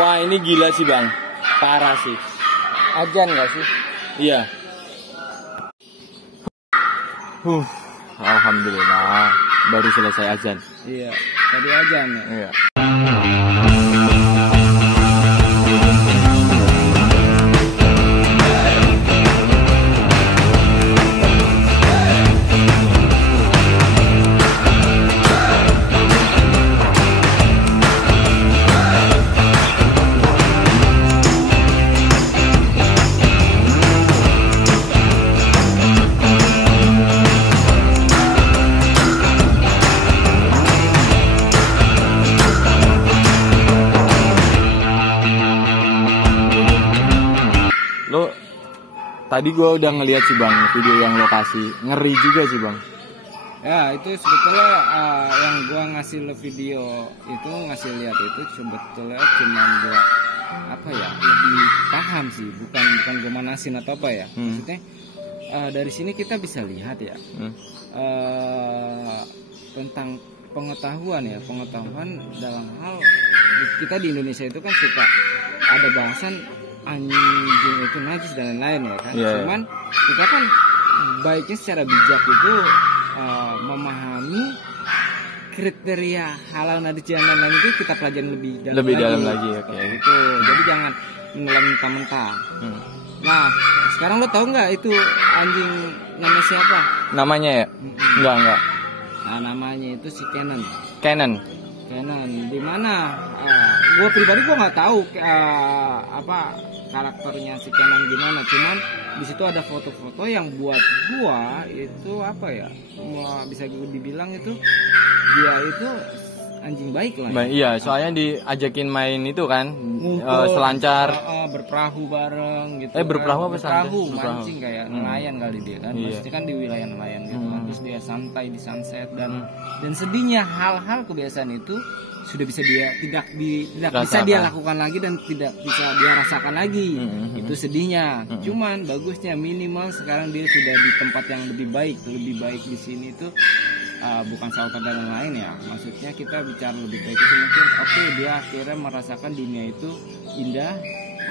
Wah ini gila sih bang, parah sih. Ajan nggak sih? Iya. Alhamdulillah baru selesai azan. Iya, tadi ajan ya. Iya. Lo tadi gue udah ngeliat sih bang video yang lokasi, ngeri juga sih bang. Ya itu sebetulnya yang gua ngasih lo video itu ngasih lihat itu sebetulnya cuma buat apa ya, lebih paham sih, bukan gua manasin atau apa ya. Maksudnya dari sini kita bisa lihat ya tentang pengetahuan dalam hal kita di Indonesia itu kan suka ada bahasan anjing itu najis dan lain-lain ya kan. Cuman kita kan baiknya secara bijak itu memahami kriteria halal najis dan lain-lain itu kita pelajari lebih dalam lagi. Gitu. Jadi jangan menelan mentah-mentah. Nah sekarang lo tahu nggak itu anjing namanya siapa? Namanya ya? Enggak. Nah namanya itu si Kenan. Di mana? Gue pribadi gue nggak tahu apa karakternya si Kenan gimana. Cuman di situ ada foto-foto yang buat gua itu apa ya? Bisa dibilang itu dia itu anjing baik lah. Ya. Iya, soalnya diajakin main itu kan, selancar, berperahu bareng gitu. Berperahu apa berperahu, mancing kayak nelayan kali dia kan. Pasti kan di wilayah nelayan gitu. Terus dia santai di sunset dan sedihnya hal-hal kebiasaan itu sudah bisa dia tidak bisa dia lakukan lagi dan tidak bisa dia rasakan lagi. Itu sedihnya. Cuman bagusnya minimal sekarang dia sudah di tempat yang lebih baik di sini itu. Bukan soal pada yang lain ya, maksudnya kita bicara lebih baik itu mungkin dia akhirnya merasakan dunia itu indah,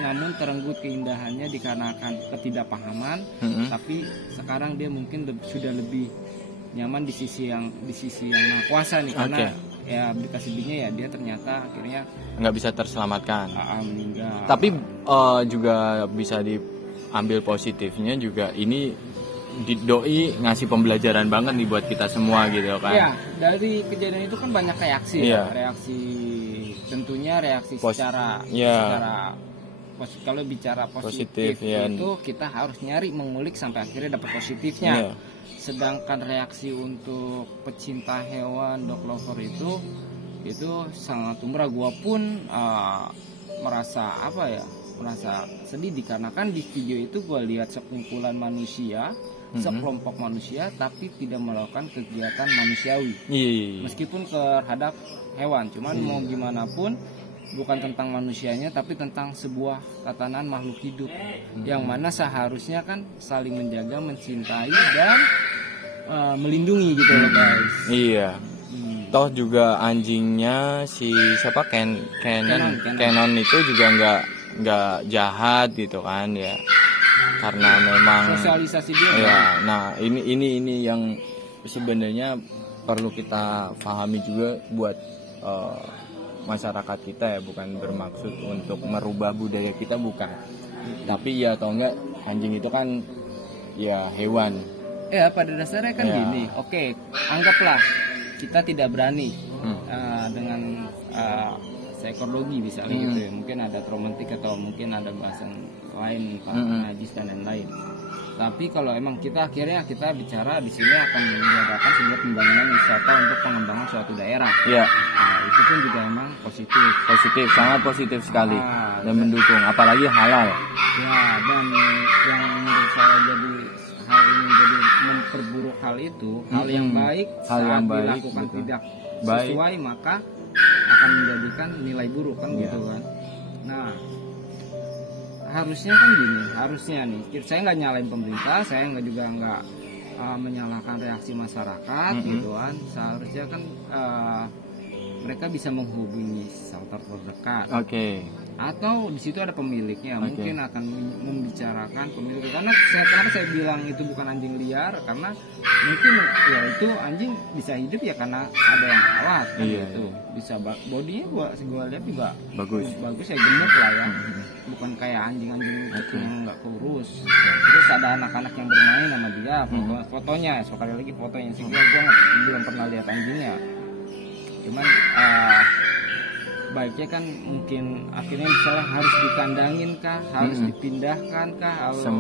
namun terenggut keindahannya dikarenakan ketidakpahaman. Tapi sekarang dia mungkin sudah lebih nyaman di sisi yang maha kuasa nih, karena ya berkasih sedihnya ya dia ternyata akhirnya nggak bisa terselamatkan. Meninggal. Tapi juga bisa diambil positifnya juga ini. Doi ngasih pembelajaran banget nih buat kita semua gitu kan. Iya, dari kejadian itu kan banyak reaksi tentunya reaksi secara kalau bicara positif itu kita harus nyari mengulik sampai akhirnya dapat positifnya. Sedangkan reaksi untuk pecinta hewan, dog lover itu sangat umrah. Gua pun merasa sedih dikarenakan di video itu gua lihat sekumpulan manusia, sekelompok manusia tapi tidak melakukan kegiatan manusiawi. Meskipun terhadap hewan, cuman mau gimana pun bukan tentang manusianya tapi tentang sebuah tatanan makhluk hidup yang mana seharusnya kan saling menjaga, mencintai dan melindungi gitu loh guys. Iya. Toh juga anjingnya si siapa Kenan itu juga nggak jahat gitu kan ya. Karena memang sosialisasi dia. Ya, nah ini yang sebenarnya perlu kita pahami juga buat masyarakat kita ya, bukan bermaksud untuk merubah budaya kita, bukan. Tapi ya atau enggak anjing itu kan ya hewan. Ya pada dasarnya kan gini. Anggaplah kita tidak berani dengan seekor dogi misalnya gitu ya. Mungkin ada romantik atau mungkin ada bahasan lain najis dan lain-lain. Tapi kalau emang kita akhirnya bicara di sini akan mengadakan sebuah pembangunan wisata untuk pengembangan suatu daerah. Itu pun juga emang positif, sangat positif sekali dan mendukung, apalagi halal. Dan yang menurut saya jadi hal ini jadi memperburuk hal itu, hal yang baik saat dilakukan tidak sesuai maka akan menjadikan nilai buruk kan gitu kan. Nah harusnya kan gini, nih saya nggak nyalain pemerintah, saya nggak menyalahkan reaksi masyarakat gitu kan. Seharusnya kan mereka bisa menghubungi shelter terdekat atau di situ ada pemiliknya. Mungkin akan membicarakan pemilik, karena kenapa saya bilang itu bukan anjing liar, karena mungkin ya itu anjing bisa hidup ya karena ada yang rawat kan. Gitu bisa bodinya gua lihat juga bagus ya, gemuk lah ya, bukan kayak anjing-anjing yang nggak kurus. Terus ada anak-anak yang bermain sama dia, fotonya sekali lagi fotonya sih, gua belum pernah lihat anjingnya, cuman baiknya kan mungkin akhirnya misalnya harus dikandangin kah, harus dipindahkan kah,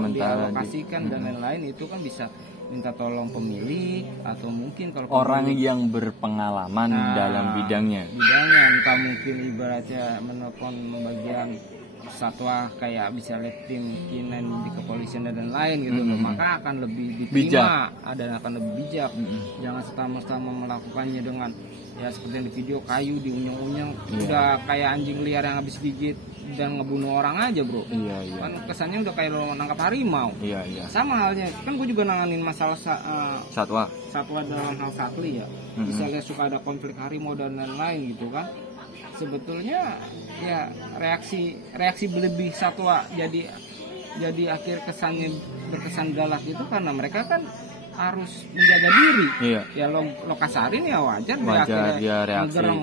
dialokasikan dan lain-lain, itu kan bisa minta tolong pemilik atau mungkin kalau orang yang berpengalaman dalam bidangnya, entah mungkin ibaratnya menelpon bagian satwa kayak bisa lihat tim K9 di kepolisian dan lain gitu loh, maka akan lebih diterima dan akan lebih bijak. Jangan serta-merta melakukannya dengan ya seperti yang di video, kayu diunyeng-unyeng, udah kayak anjing liar yang habis digigit dan ngebunuh orang aja bro. Kan kesannya udah kayak lo nangkap harimau. Sama halnya kan gue juga nanganin masalah satwa dalam hal satli ya. Misalnya suka ada konflik harimau dan lain-lain gitu kan, sebetulnya ya reaksi berlebih satwa jadi akhir kesannya berkesan galak itu karena mereka kan harus menjaga diri. Ya lo kasarin ya wajar dia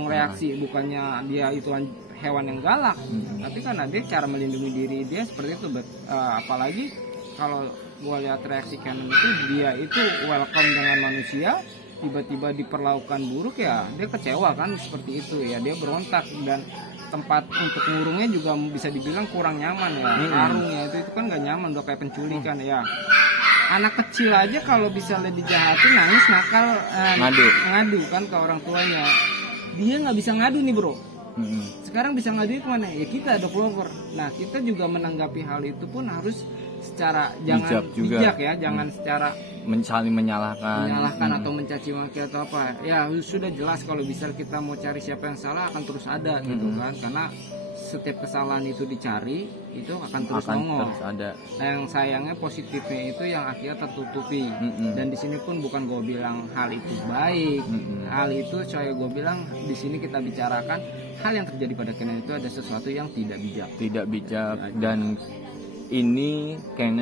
reaksi, bukannya dia itu hewan yang galak, tapi karena dia cara melindungi diri dia seperti itu. Apalagi kalau gua lihat reaksi K9 itu, dia itu welcome dengan manusia, tiba-tiba diperlakukan buruk ya dia kecewa kan, seperti itu ya, dia berontak. Dan tempat untuk ngurungnya juga bisa dibilang kurang nyaman ya, karungnya itu kan nggak nyaman, udah kayak penculikan ya. Anak kecil aja kalau bisa lebih dijahatin nangis nakal, ngadu kan ke orang tuanya, dia nggak bisa ngadu nih bro. Sekarang bisa ngadu kemana ya, kita dog lover. Nah kita juga menanggapi hal itu pun harus secara jangan bijak ya, jangan secara menyalahkan atau mencaci maki atau apa ya. Sudah jelas kalau bisa kita mau cari siapa yang salah akan terus ada gitu kan, karena setiap kesalahan itu dicari itu akan terus nongol. Nah yang sayangnya positifnya itu yang akhirnya tertutupi. Dan di sini pun bukan gue bilang hal itu baik, hal itu saya gue bilang di sini kita bicarakan hal yang terjadi pada K9 itu ada sesuatu yang tidak bijak. Dan ini K9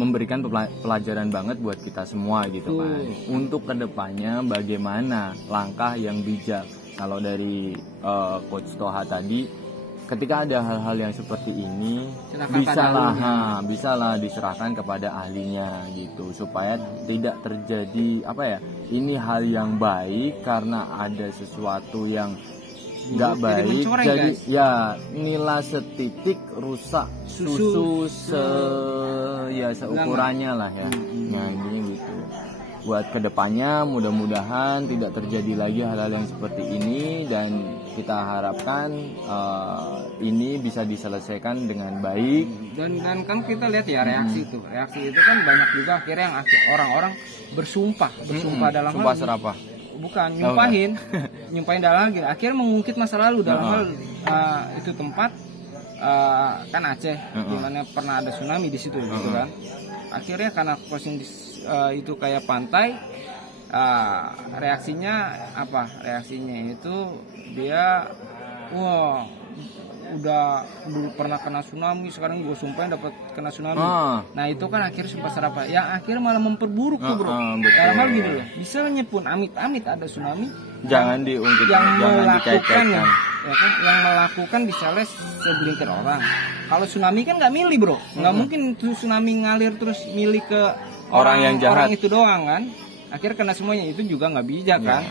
memberikan pelajaran banget buat kita semua gitu kan, untuk kedepannya bagaimana langkah yang bijak. Kalau dari Coach Toha tadi, ketika ada hal-hal yang seperti ini bisalah diserahkan kepada ahlinya gitu, supaya tidak terjadi ini hal yang baik karena ada sesuatu yang nggak baik jadi guys. Ya nilai setitik rusak susu seukurannya lah ya. Nah ini gitu, buat kedepannya mudah-mudahan tidak terjadi lagi hal-hal yang seperti ini, dan kita harapkan ini bisa diselesaikan dengan baik. Dan kan kita lihat ya reaksi itu kan banyak juga akhirnya yang orang-orang bersumpah dalam sumpah serapah, bukan nyumpahin dalam hal gini, akhirnya mengungkit masa lalu dalam hal itu tempat kan Aceh, dimana pernah ada tsunami di situ gitu kan. Akhirnya karena posisi itu kayak pantai, reaksinya itu dia udah dulu pernah kena tsunami, sekarang gue sumpahin dapat kena tsunami. Nah itu kan akhirnya sumpah serapah yang akhirnya malah memperburuk tuh bro. Dalam hal gini loh, misalnya pun amit-amit ada tsunami, jangan diungkit, yang melakukan ya kan, yang melakukan misalnya segelintir orang. Kalau tsunami kan nggak milih bro, nggak mungkin tsunami ngalir terus milih ke orang yang jahat, orang itu doang kan, akhirnya kena semuanya. Itu juga nggak bijak kan.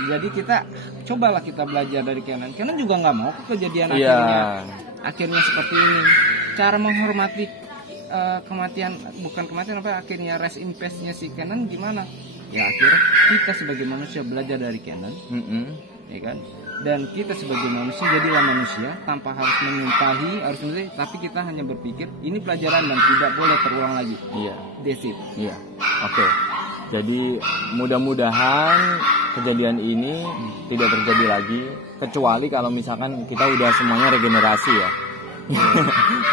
Jadi kita cobalah kita belajar dari K9 juga nggak mau kejadian akhirnya seperti ini. Cara menghormati kematian, bukan kematian akhirnya rest in peace-nya si K9 gimana ya, akhirnya kita sebagai manusia belajar dari K9 ya kan. Dan kita sebagai manusia jadilah manusia tanpa harus menyumpahi, tapi kita hanya berpikir ini pelajaran dan tidak boleh terulang lagi. That's it. Oke. Jadi mudah-mudahan kejadian ini tidak terjadi lagi, kecuali kalau misalkan kita udah semuanya regenerasi ya.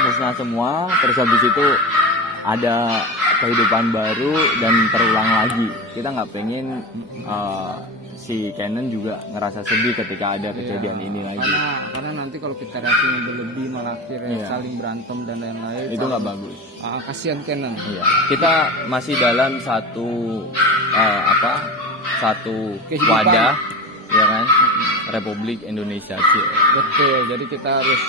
Musnah semua, terus habis itu ada kehidupan baru dan terulang lagi. Kita nggak pengen si Canon juga ngerasa sedih ketika ada kejadian ini lagi. Karena nanti kalau kita reaksinya berlebih malah akhirnya saling berantem dan lain-lain. Itu nggak bagus. Kasihan Canon. Iya. Kita masih dalam satu wadah, ya kan? Republik Indonesia. Betul. Jadi kita harus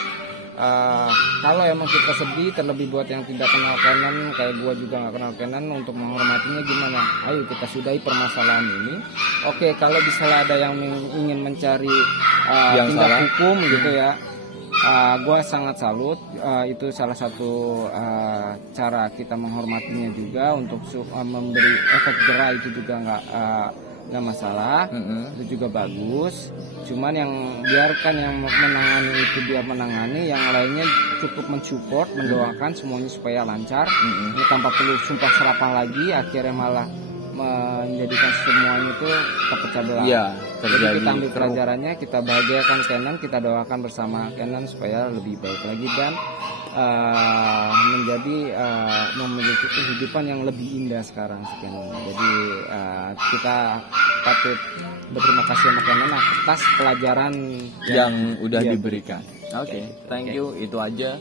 kalau emang kita sedih, terlebih buat yang tidak kenal Canon, kayak gua juga nggak kenal Canon, untuk menghormatinya gimana? Ayo kita sudahi permasalahan ini. Oke, kalau misalnya ada yang ingin mencari tindak hukum gitu ya, gua sangat salut. Itu salah satu cara kita menghormatinya juga untuk memberi efek jerah, itu juga nggak masalah. Itu juga bagus. Cuman yang biarkan yang menangani itu dia menangani, yang lainnya cukup mensupport, mendoakan semuanya supaya lancar. Ini tanpa perlu sumpah serapah lagi, akhirnya malah menjadikan semuanya itu terpecah belah. Jadi kita ambil pelajarannya, kita bahagiakan Canon, kita doakan bersama Canon supaya lebih baik lagi dan memiliki kehidupan yang lebih indah sekarang Canon. Jadi kita patut berterima kasih sama Canon atas pelajaran yang udah diberikan. Oke, thank you. Itu aja.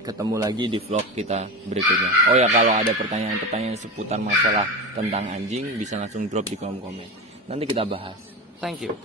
Ketemu lagi di vlog kita berikutnya. Oh ya, kalau ada pertanyaan-pertanyaan seputar masalah tentang anjing bisa langsung drop di kolom komen. Nanti kita bahas. Thank you.